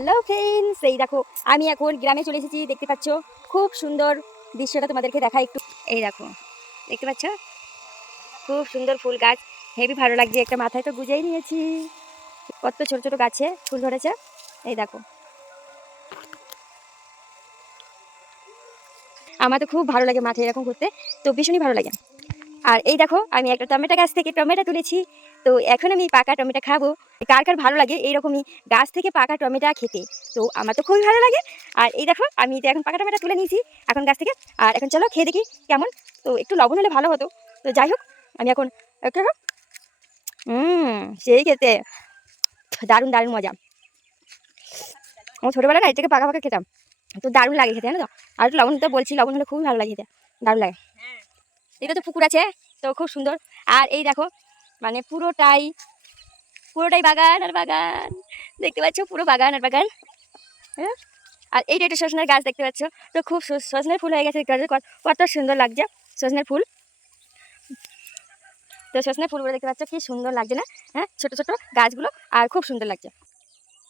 Hello friends, এই দেখো আমি এখন গ্রামে চলে এসেছি। দেখতে পাচ্ছ খুব সুন্দর দৃশ্যটা তোমাদেরকে দেখাই একটু। এই দেখো, দেখতে পাচ্ছ খুব সুন্দর ফুল গাছ, হেবি ভালো লাগছে। একটা মাথায় তো গুজেই নিয়েছি, কত ছোট ছোট গাছে ফুল ধরেছে। এই দেখো, আমার তো খুব ভালো লাগে মাঠে এরকম ঘুরতে, তো ভীষণই ভালো লাগে। আর এই দেখো আমি একটা টমেটো গাছ থেকে টমেটো তুলেছি, তো এখন আমি পাকা টমেটো খাবো। কার কার ভালো লাগে এইরকমই গাছ থেকে পাকা টমেটো খেতে? তো আমার তো খুবই ভালো লাগে। আর এই দেখো আমি তো এখন পাকা টমেটো তুলে নিয়েছি এখন গাছ থেকে। আর এখন চলো খেয়ে দেখি কেমন। তো একটু লবণ হলে ভালো হতো, তো যাই হোক আমি এখন একটু সেই খেতে দারুণ দারুণ মজা। আমার ছোটোবেলায় না এর থেকে পাকা পাকা খেতাম, তো দারুণ লাগে খেতে, জানো তো। আর একটু লবণ হতে বলছি, লবণ হলে খুবই ভালো লাগে খেতে, দারুণ লাগে। এটা তো পুকুর আছে, তো খুব সুন্দর। আর এই দেখো মানে পুরোটাই পুরোটাই বাগান আর বাগান, দেখতে পাচ্ছ পুরো বাগান আর বাগান। হ্যাঁ, আর এইটা একটা সজনের গাছ দেখতে পাচ্ছ, তো খুব সজনের ফুল হয়ে গেছে, কত সুন্দর লাগছে সজনের ফুল। তো সজনের ফুলগুলো দেখতে পাচ্ছ কি সুন্দর লাগছে না? হ্যাঁ, ছোট ছোট গাছগুলো, আর খুব সুন্দর লাগছে।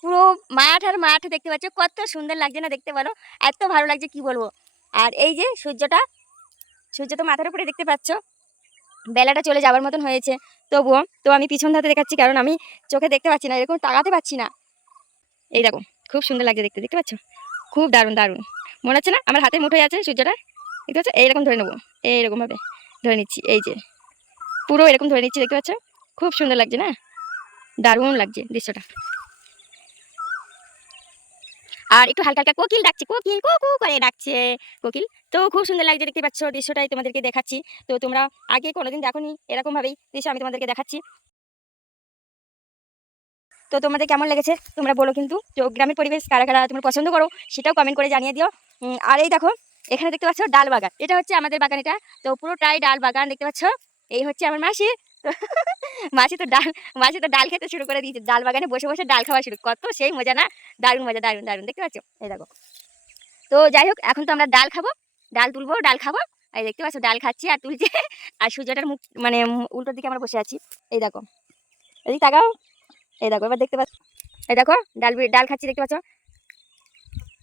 পুরো মাঠ আর মাঠ দেখতে পাচ্ছ, কত সুন্দর লাগছে না দেখতে বলো, এত ভালো লাগছে কি বলবো। আর এই যে সূর্য তো মাথার উপরে দেখতে পাচ্ছ, বেলাটা চলে যাওয়ার মতন হয়েছে, তবুও তো আমি পিছন ধাতে দেখাচ্ছি, কারণ আমি চোখে দেখতে পাচ্ছি না, এরকম তাকাতে পাচ্ছি না। এই দেখো খুব সুন্দর লাগছে দেখতে, দেখতে পাচ্ছ খুব দারুণ দারুণ মনে হচ্ছে না আমার হাতের মুঠোয় আছে সূর্যটা, দেখতে পাচ্ছ। এইরকম ধরে নেবো, এইরকম ভাবে ধরে নিচ্ছি, এই যে পুরো এরকম ধরে নিচ্ছি, দেখতে পাচ্ছ খুব সুন্দর লাগছে না? দারুণ লাগছে দৃশ্যটা। আর একটু হালকা হালকা কোকিল ডাকছে, কোকিল কু কু করে ডাকছে কোকিল। তো খুব সুন্দর লাগছে দেখতে পাচ্ছ, দৃশ্যটাই তোমাদেরকে দেখাচ্ছি। তো তোমরা আগে কোনোদিন দেখোনি এরকম ভাবেই দৃশ্য আমি তোমাদেরকে দেখাচ্ছি। তো তোমাদের কেমন লেগেছে তোমরা বলো কিন্তু। তো গ্রামের পরিবেশ কারা কারা তোমরা পছন্দ করো সেটাও কমেন্ট করে জানিয়ে দিও। আর এই দেখো এখানে দেখতে পাচ্ছ ডাল বাগান, এটা হচ্ছে আমাদের বাগান এটা। তো পুরোটাই ডাল বাগান দেখতে পাচ্ছ। এই হচ্ছে আমার মাসি। তো মাসি তো ডাল খেতে শুরু করে দিয়েছে, ডাল বাগানে বসে বসে ডাল খাওয়া শুরু, কত সেই মজা না? দারুণ মজা, দারুণ দারুণ, দেখতে পাচ্ছ এই দেখো। তো যাই হোক এখন তো আমরা ডাল খাবো, ডাল তুলবো, ডাল খাবো। এই দেখতে পাচ্ছ ডাল খাচ্ছি আর তুলছে। আর সূর্যটার মুখ মানে উল্টোর দিকে আমরা বসে আছি। এই দেখো, এদিকে তাকাও, এই দেখো এবার দেখতে পাচ্ছ, এই দেখো ডাল ডাল খাচ্ছি দেখতে পাচ্ছ।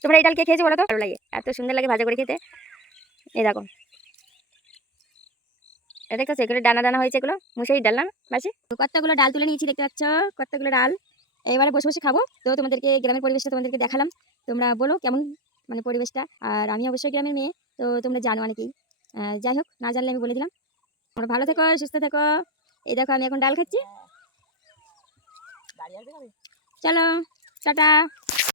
তোমরা এই ডাল কে খেয়েছো বলো তো? ভালো লাগে, এত সুন্দর লাগে ভাজা করে খেতে। এই দেখো এটা দেখতে পাচ্ছ, এগুলো ডানা ডানা হয়েছে, এগুলো মুসুরির ডাল না মাসি? কতগুলো ডাল তুলে নিয়েছি দেখতে পাচ্ছ, কতগুলো ডাল। এবারে বসে বসে খাবো। তো তোমাদেরকে গ্রামের পরিবেশটা তোমাদেরকে দেখালাম, তোমরা বলো কেমন মানে পরিবেশটা। আর আমি অবশ্যই গ্রামের মেয়ে, তো তোমরা জানো অনেকেই। যাই হোক না জানলে আমি বলে দিলাম। তোমরা ভালো থেকো, সুস্থ থেকো। এই দেখো আমি এখন ডাল খাচ্ছি। চলো টাটা।